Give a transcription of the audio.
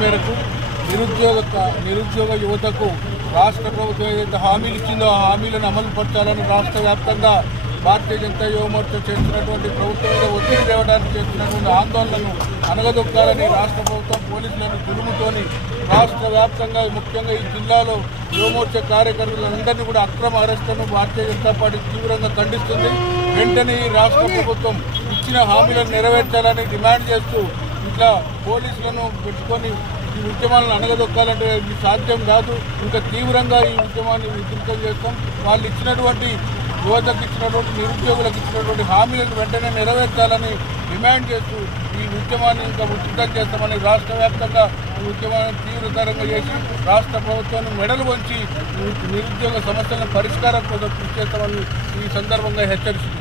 మేరకు నిరుద్యోగ యువతకు రాష్ట్ర ప్రభుత్వం ఏదైతే హామీలు ఇచ్చిందో ఆ హామీలను అమలు పరచాలని రాష్ట్ర వ్యాప్తంగా భారతీయ జనతా యువ మోర్చా చేస్తున్నటువంటి ప్రభుత్వం మీద ఒత్తిడి తేవడానికి చేస్తున్నటువంటి ఆందోళనను అనగదొక్కాలని రాష్ట్ర ప్రభుత్వం పోలీసులను దురుముతోని రాష్ట్ర వ్యాప్తంగా ముఖ్యంగా ఈ జిల్లాలో యువమోర్చా కార్యకర్తలందరినీ కూడా అక్రమ అరెస్టులను భారతీయ జనతా పార్టీ తీవ్రంగా ఖండిస్తుంది. వెంటనే ఈ రాష్ట్ర ప్రభుత్వం ఇచ్చిన హామీలను నెరవేర్చాలని డిమాండ్ చేస్తూ ఇట్లా పోలీసులను పెట్టుకొని ఈ ఉద్యమాలను అనగదొక్కాలంటే ఇది సాధ్యం కాదు. ఇంకా తీవ్రంగా ఈ ఉద్యమాన్ని ఉధృతం చేస్తాం. వాళ్ళు ఇచ్చినటువంటి యువతకు ఇచ్చినటువంటి నిరుద్యోగులకు ఇచ్చినటువంటి హామీలను వెంటనే నెరవేర్చాలని డిమాండ్ చేస్తూ ఈ ఉద్యమాన్ని ఇంకా ఉధృతం చేస్తామని రాష్ట్ర వ్యాప్తంగా ఈ ఉద్యమాన్ని తీవ్రతరంగా చేసి రాష్ట్ర ప్రభుత్వాన్ని మెడలు వంచి నిరుద్యోగ సమస్యలను పరిష్కారం కోసం కృషి చేస్తామని ఈ సందర్భంగా హెచ్చరిస్తున్నారు.